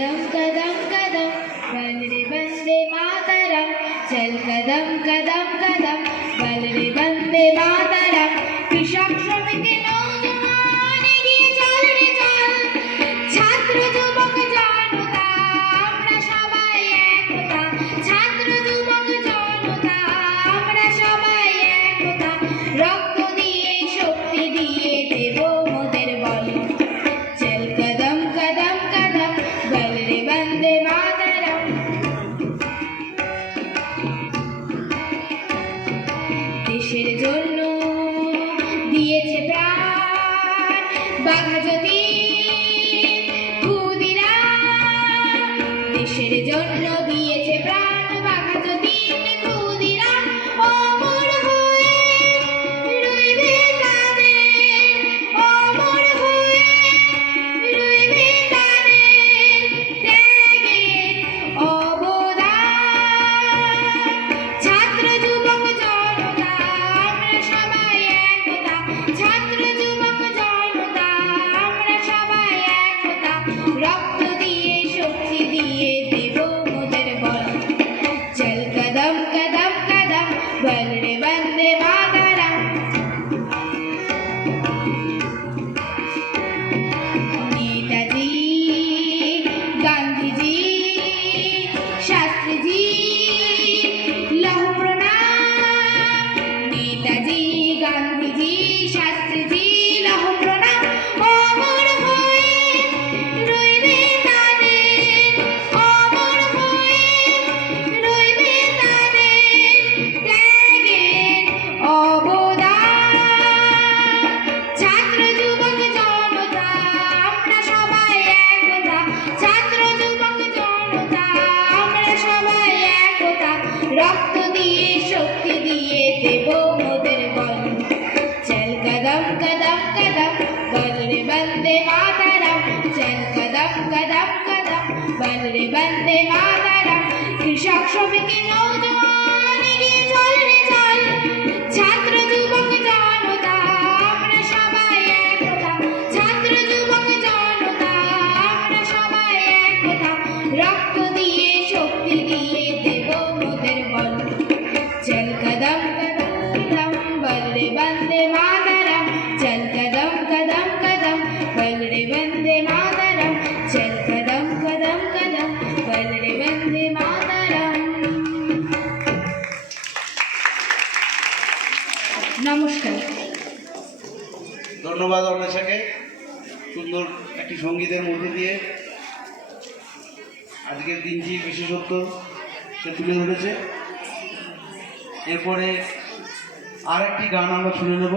कदम कदम कदम वंदे वंदे मातरम। चल कदम कदम ভগবতী দেশের জন্য রক্ত দিয়ে, শক্তি দিয়ে দেব মোদের বল। চল কদম কদম কদম বল রে বন্দে মাতারাম। চল কদম কদম কদম বল রে বন্দে মাতারাম। কৃষক শ্রমিকের নৌজন নমস্কার। ধন্যবাদ অন্বেষাকে সুন্দর একটি সঙ্গীতের মধ্যে দিয়ে। আজকের দিনটি বিশেষত্ব সে তুলে ধরেছে। এরপরে আর একটি গান আমরা শুনে নেব।